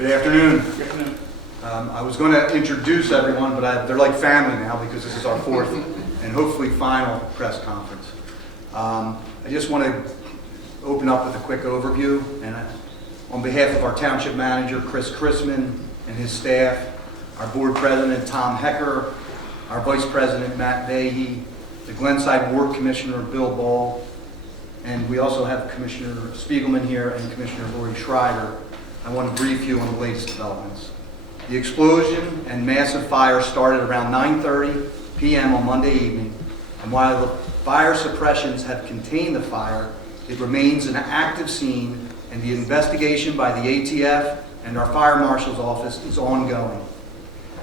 Good afternoon. Good afternoon. I was going to introduce everyone, but they're like family now because this is our fourth and hopefully final press conference. I just want to open up with a quick overview, and on behalf of our Township Manager, Chris Chrisman, and his staff, our Board President, Tom Hecker, our Vice President, Matt Vahey, the Glenside Ward Commissioner, Bill Ball, and we also have Commissioner Spiegelman here and Commissioner Lori Schreider. I want to brief you on the latest developments. The explosion and massive fire started around 9:30 p.m. on Monday evening, and while the fire suppressions have contained the fire, it remains an active scene, and the investigation by the ATF and our Fire Marshal's office is ongoing.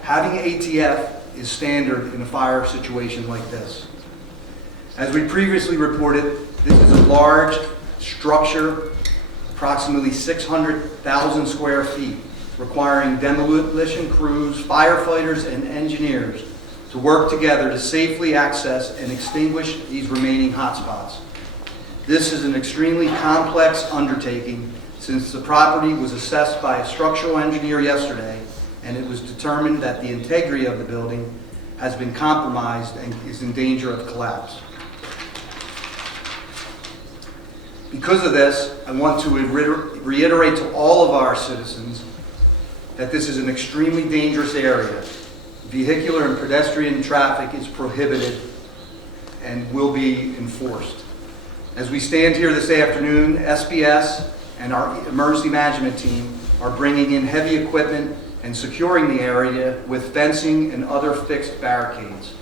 Having ATF is standard in a fire situation like this. As we previously reported, this is a large structure, approximately 600,000 square feet, requiring demolition crews, firefighters, and engineers to work together to safely access and extinguish these remaining hotspots. This is an extremely complex undertaking since the property was assessed by a structural engineer yesterday, and it was determined that the integrity of the building has been compromised and is in danger of collapse. Because of this, I want to reiterate to all of our citizens that this is an extremely dangerous area. Vehicular and pedestrian traffic is prohibited and will be enforced. As we stand here this afternoon, SPS and our emergency management team are bringing in heavy equipment and securing the area with fencing and other fixed barricades.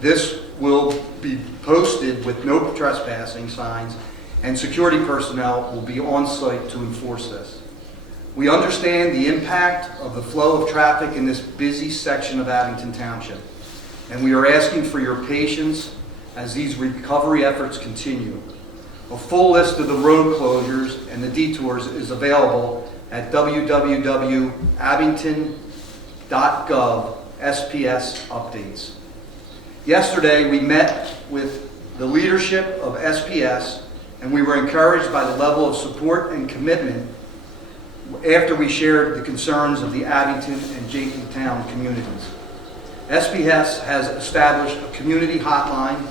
This will be posted with no trespassing signs, and security personnel will be on site to enforce this. We understand the impact of the flow of traffic in this busy section of Abington Township, and we are asking for your patience as these recovery efforts continue. A full list of the road closures and the detours is available at www.abington.gov SPS updates. Yesterday, we met with the leadership of SPS, and we were encouraged by the level of support and commitment after we shared the concerns of the Abington and Jenkintown communities. SPS has established a community hotline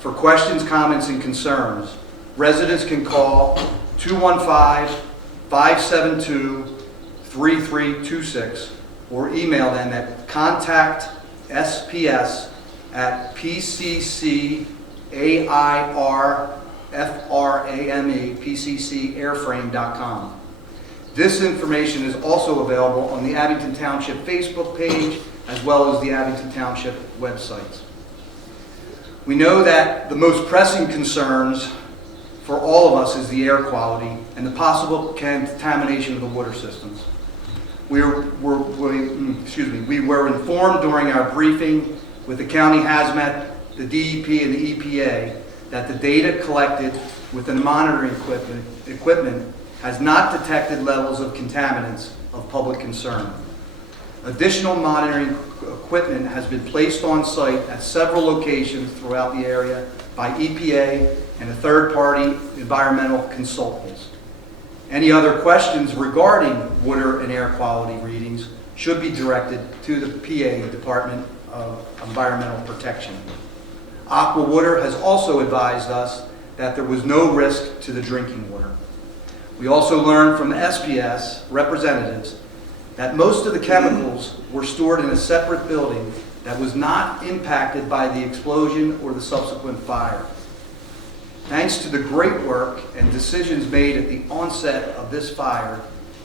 for questions, comments, and concerns. Residents can call 215-572-3326 or email them at contactSPS@PCCAIRFRAME.com. This information is also available on the Abington Township Facebook page as well as the Abington Township websites. We know that the most pressing concerns for all of us is the air quality and the possible contamination of the water systems. We were informed during our briefing with the county hazmat, the DEP, and the EPA that the data collected with the monitoring equipment has not detected levels of contaminants of public concern. Additional monitoring equipment has been placed on site at several locations throughout the area by EPA and a third-party environmental consultants. Any other questions regarding water and air quality readings should be directed to the PA Department of Environmental Protection. Aqua Water has also advised us that there was no risk to the drinking water. We also learned from SPS representatives that most of the chemicals were stored in a separate building that was not impacted by the explosion or the subsequent fire. Thanks to the great work and decisions made at the onset of this fire,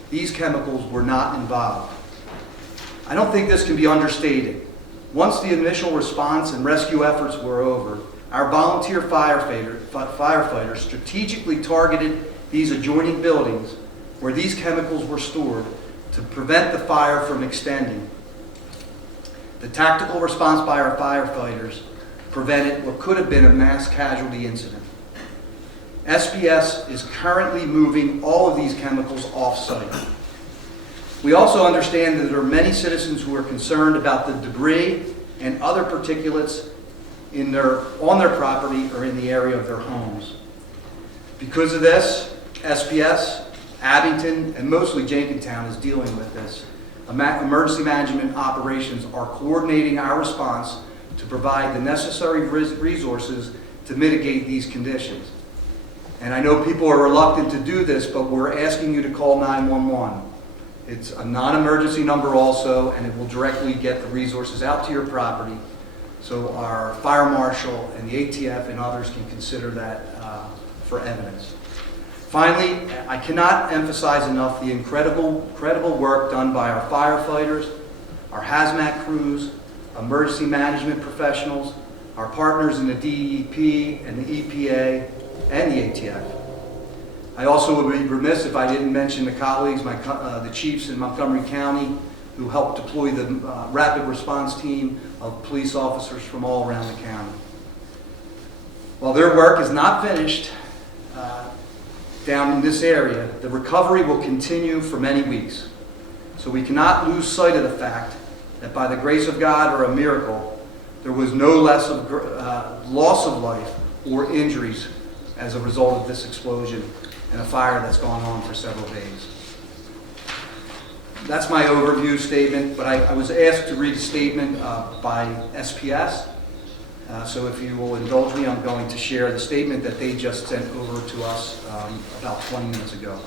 these chemicals were not involved. I don't think this can be understated. Once the initial response and rescue efforts were over, our volunteer firefighters strategically targeted these adjoining buildings where these chemicals were stored to prevent the fire from extending. The tactical response by our firefighters prevented what could have been a mass casualty incident. SPS is currently moving all of these chemicals off-site. We also understand that there are many citizens who are concerned about the debris and other particulates on their property or in the area of their homes. Because of this, SPS Abington, and mostly Jenkintown is dealing with this. Emergency management operations are coordinating our response to provide the necessary resources to mitigate these conditions. And I know people are reluctant to do this, but we're asking you to call 911. It's a non-emergency number also, and it will directly get the resources out to your property, so our fire marshal and the ATF and others can consider that for evidence. Finally, I cannot emphasize enough the incredible work done by our firefighters, our hazmat crews, emergency management professionals, our partners in the DEP and the EPA and the ATF. I also would be remiss if I didn't mention the colleagues, the chiefs in Montgomery County who helped deploy the rapid response team of police officers from all around the county. While their work is not finished down in this area, the recovery will continue for many weeks. So we cannot lose sight of the fact that by the grace of God or a miracle, there was no less of loss of life or injuries as a result of this explosion and a fire that's gone on for several days. That's my overview statement, but I was asked to read a statement by SPS. So if you will indulge me, I'm going to share the statement that they just sent over to us about 20 minutes ago.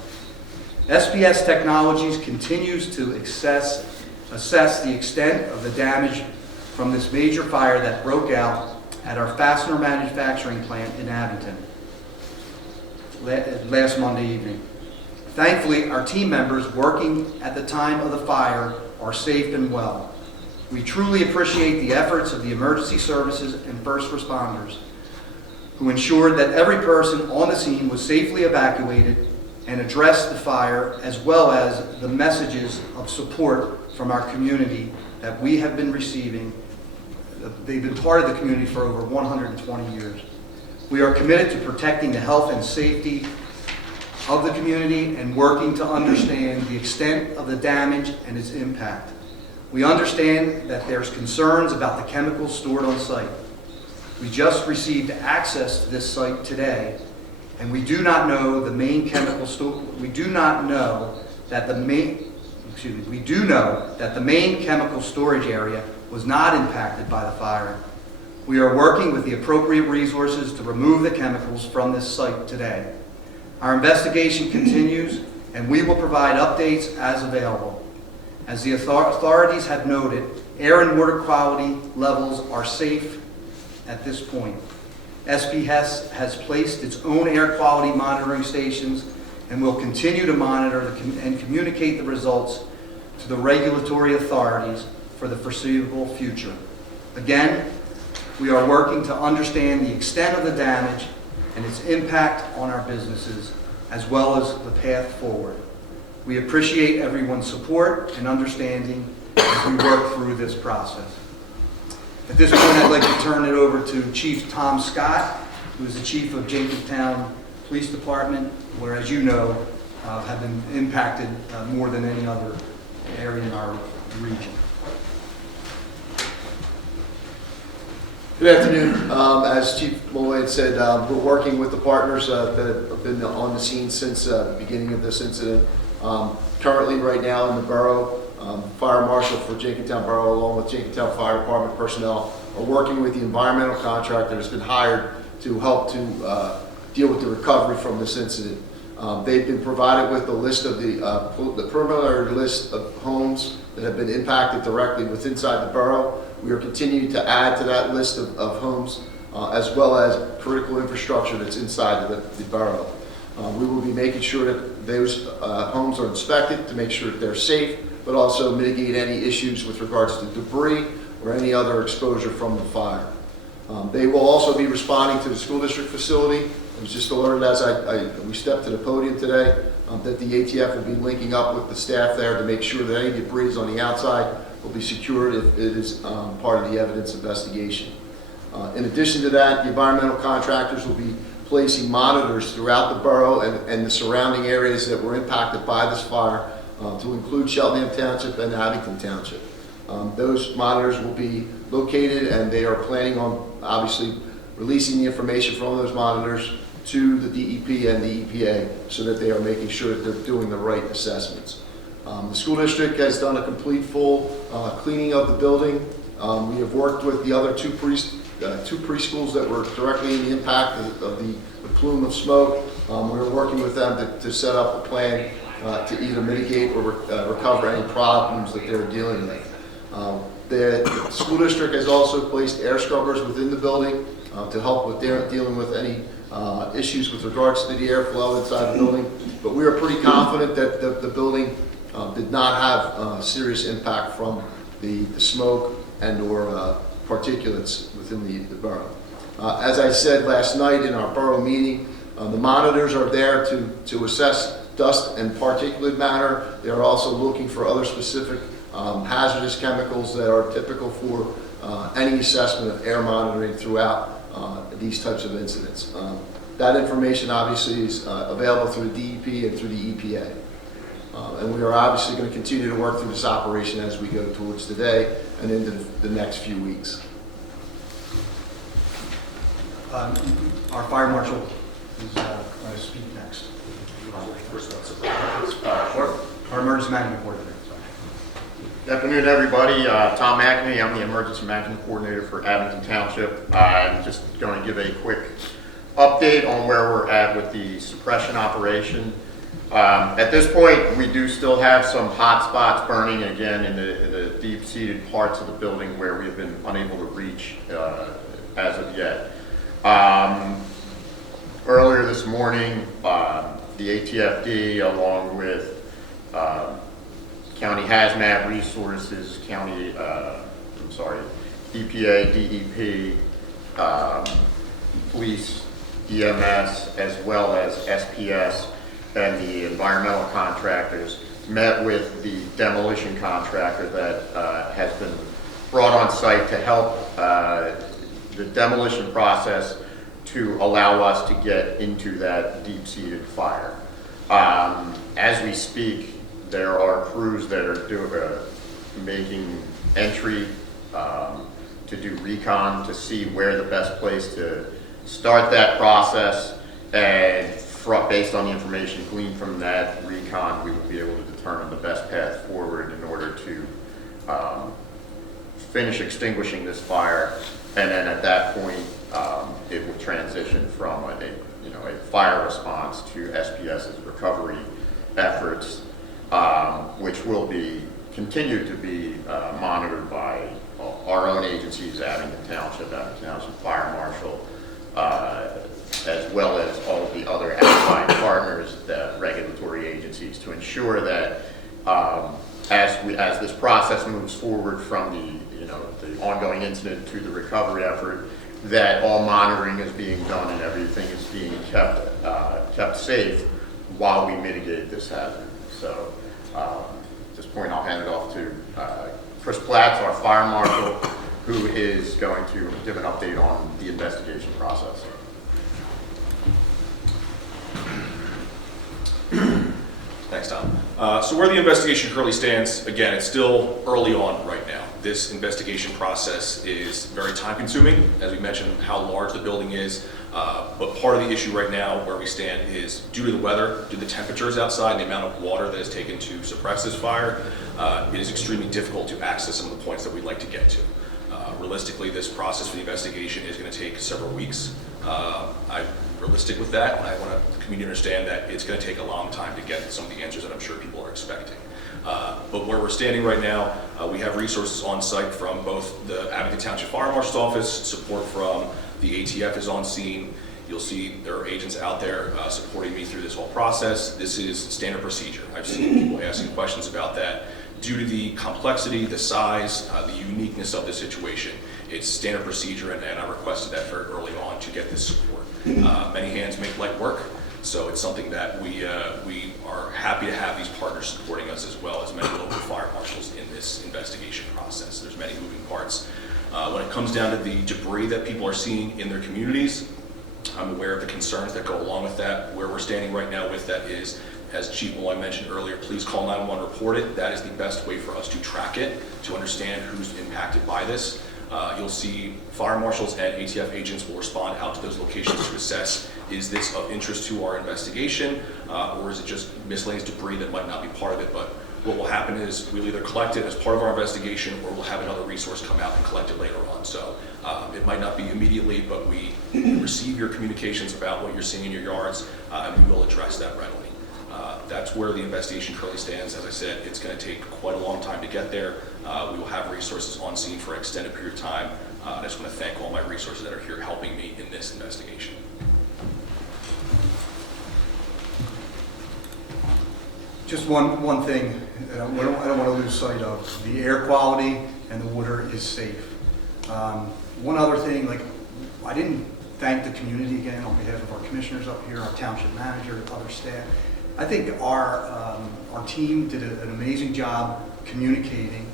SPS Technologies continues to assess the extent of the damage from this major fire that broke out at our fastener manufacturing plant in Abington last Monday evening. Thankfully, our team members working at the time of the fire are safe and well. We truly appreciate the efforts of the emergency services and first responders who ensured that every person on the scene was safely evacuated and addressed the fire, as well as the messages of support from our community that we have been receiving. They've been part of the community for over 120 years. We are committed to protecting the health and safety of the community and working to understand the extent of the damage and its impact. We understand that there's concerns about the chemicals stored on site. We just received access to this site today, and we do not know the main chemical we do know that the main chemical storage area was not impacted by the fire. We are working with the appropriate resources to remove the chemicals from this site today. Our investigation continues, and we will provide updates as available. As the authorities have noted, air and water quality levels are safe at this point. SPS has placed its own air quality monitoring stations and will continue to monitor and communicate the results to the regulatory authorities for the foreseeable future. Again, we are working to understand the extent of the damage and its impact on our businesses, as well as the path forward. We appreciate everyone's support and understanding as we work through this process. At this point, I'd like to turn it over to Chief Tom Scott, who is the Chief of Jenkintown Police Department, where, as you know, have been impacted more than any other area in our region. Good afternoon. As Chief Molloy had said, we're working with the partners that have been on the scene since the beginning of this incident. Currently, right now in the borough, Fire Marshal for Jenkintown Borough, along with Jenkintown Fire Department personnel, are working with the environmental contractor that's been hired to help to deal with the recovery from this incident. They've been provided with a list of the preliminary list of homes that have been impacted directly within inside the borough. We are continuing to add to that list of homes, as well as critical infrastructure that's inside the borough. We will be making sure that those homes are inspected to make sure that they're safe, but also mitigate any issues with regards to debris or any other exposure from the fire. They will also be responding to the school district facility. I was just alerted as we stepped to the podium today that the ATF will be linking up with the staff there to make sure that any debris on the outside will be secured if it is part of the evidence investigation. In addition to that, the environmental contractors will be placing monitors throughout the borough and the surrounding areas that were impacted by this fire, to include Cheltenham Township and Abington Township. Those monitors will be located, and they are planning on obviously releasing the information from those monitors to the DEP and the EPA so that they are making sure that they're doing the right assessments. The school district has done a complete full cleaning of the building. We have worked with the other two preschools that were directly in the impact of the plume of smoke. We're working with them to set up a plan to either mitigate or recover any problems that they're dealing with. The school district has also placed air scrubbers within the building to help with dealing with any issues with regards to the airflow inside the building. But we are pretty confident that the building did not have serious impact from the smoke and or particulates within the borough. As I said last night in our borough meeting, the monitors are there to assess dust and particulate matter. They are also looking for other specific hazardous chemicals that are typical for any assessment of air monitoring throughout these types of incidents. That information obviously is available through the DEP and through the EPA. And we are obviously going to continue to work through this operation as we go towards today and into the next few weeks. Our fire marshal is going to speak next. Our emergency management coordinator. Good afternoon, everybody. Tom McNamee. I'm the Emergency Management Coordinator for Abington Township. I'm just going to give a quick update on where we're at with the suppression operation. At this point, we do still have some hot spots burning again in the deep-seated parts of the building where we've been unable to reach as of yet. Earlier this morning, the ATFD, along with County Hazmat Resources, EPA, DEP, police, EMS, as well as SPS and the environmental contractors met with the demolition contractor that has been brought on site to help the demolition process to allow us to get into that deep-seated fire. As we speak, there are crews that are making entry to do recon to see where the best place to start that process, and based on the information gleaned from that recon, we will be able to determine the best path forward in order to finish extinguishing this fire, and then at that point it will transition from a fire response to SPS's recovery efforts, which will continue to be monitored by our own agencies, Abington Township Fire Marshal, as well as all of the other outside partners, the regulatory agencies, to ensure that as this process moves forward from the ongoing incident to the recovery effort, that all monitoring is being done and everything is being kept safe while we mitigate this hazard. So at this point, I'll hand it off to Chris Platts, our fire marshal, who is going to give an update on the investigation process. Thanks, Tom. So where the investigation currently stands, again, it's still early on right now. This investigation process is very time-consuming, as we mentioned how large the building is. But part of the issue right now where we stand is due to the weather, due to the temperatures outside, and the amount of water that is taken to suppress this fire, it is extremely difficult to access some of the points that we'd like to get to. Realistically, this process for the investigation is going to take several weeks. I'm realistic with that, and I want the community to understand that it's going to take a long time to get some of the answers that I'm sure people are expecting. But where we're standing right now, we have resources on site from both the Abington Township Fire Marshal's Office, support from the ATF is on scene. You'll see there are agents out there supporting me through this whole process. This is standard procedure. I've seen people asking questions about that. Due to the complexity, the size, the uniqueness of the situation, it's standard procedure, and I requested that very early on to get this support. Many hands make light work, so it's something that we are happy to have these partners supporting us, as well as many local fire marshals in this investigation process. There's many moving parts. When it comes down to the debris that people are seeing in their communities, I'm aware of the concerns that go along with that. Where we're standing right now with that is, as Chief Malloy mentioned earlier, please call 911, report it. That is the best way for us to track it, to understand who's impacted by this. You'll see fire marshals and ATF agents will respond out to those locations to assess, is this of interest to our investigation, or is it just miscellaneous debris that might not be part of it? But what will happen is we'll either collect it as part of our investigation, or we'll have another resource come out and collect it later on. So it might not be immediately, but we receive your communications about what you're seeing in your yards, and we will address that readily. That's where the investigation currently stands. As I said, it's going to take quite a long time to get there. We will have resources on scene for an extended period of time. I just want to thank all my resources that are here helping me in this investigation. Just one thing, and I don't want to lose sight of. The air quality and the water is safe. One other thing, like, I didn't thank the community again on behalf of our commissioners up here, our township manager, other staff. I think our team did an amazing job communicating,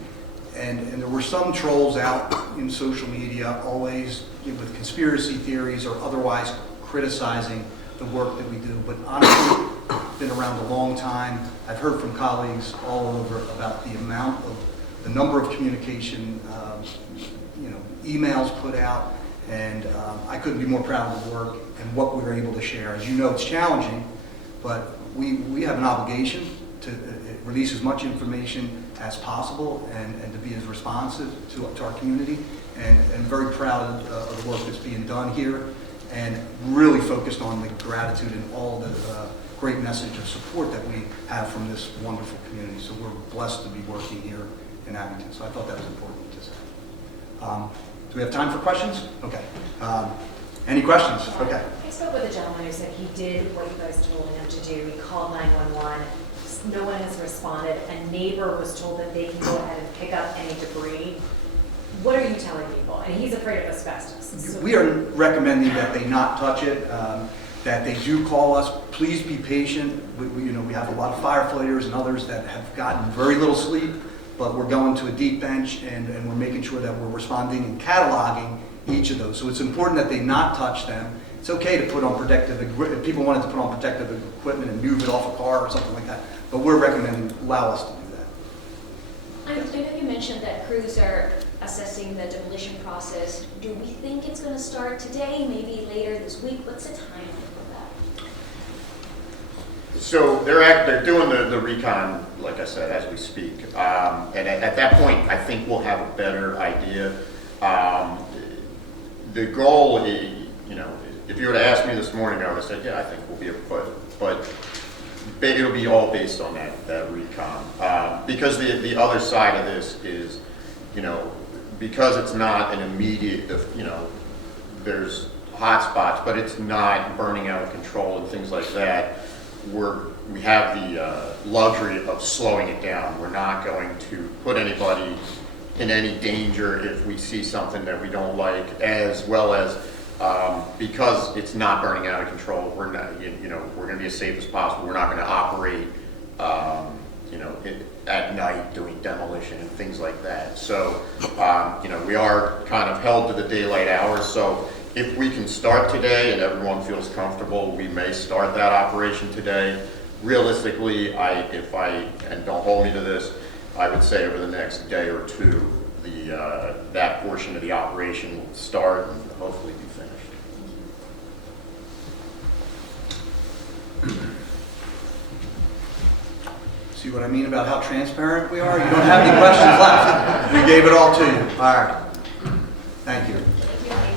and there were some trolls out in social media always with conspiracy theories or otherwise criticizing the work that we do. But honestly, been around a long time. I've heard from colleagues all over about the number of communication, emails put out, and I couldn't be more proud of the work and what we were able to share. As you know, it's challenging, but we have an obligation to release as much information as possible and to be as responsive to our community, and very proud of the work that's being done here, and really focused on the gratitude and all the great message of support that we have from this wonderful community. So we're blessed to be working here in Abington. So I thought that was important to say. Do we have time for questions? Okay. Any questions? Okay. I spoke with a gentleman who said he did what you guys told him to do. He called 911. No one has responded. A neighbor was told that they can go ahead and pick up any debris. What are you telling people? And he's afraid of asbestos. So we are recommending that they not touch it, that they do call us. Please be patient. We have a lot of firefighters and others that have gotten very little sleep, but we're going to a deep bench and we're making sure that we're responding and cataloging each of those. So it's important that they not touch them. It's okay to put on if people wanted to put on protective equipment and move it off a car or something like that, but we're recommending allow us to do that. I know you mentioned that crews are assessing the demolition process. Do we think it's going to start today, maybe later this week? What's the timeline for that? So they're doing the recon, like I said, as we speak. And at that point, I think we'll have a better idea. The goal, if you were to ask me this morning, I would have said, yeah, I think we'll be able to but it'll be all based on that recon. Because the other side of this is, because it's not an immediate, there's hot spots, but it's not burning out of control and things like that. We have the luxury of slowing it down. We're not going to put anybody in any danger if we see something that we don't like, as well as because it's not burning out of control. We're not, we're going to be as safe as possible. We're not going to operate, at night doing demolition and things like that. So, we are kind of held to the daylight hours. So if we can start today and everyone feels comfortable, we may start that operation today. Realistically, and don't hold me to this, I would say over the next day or two, that portion of the operation will start and hopefully be finished. See what I mean about how transparent we are? You don't have any questions left. We gave it all to you. All right. Thank you.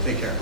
Take care.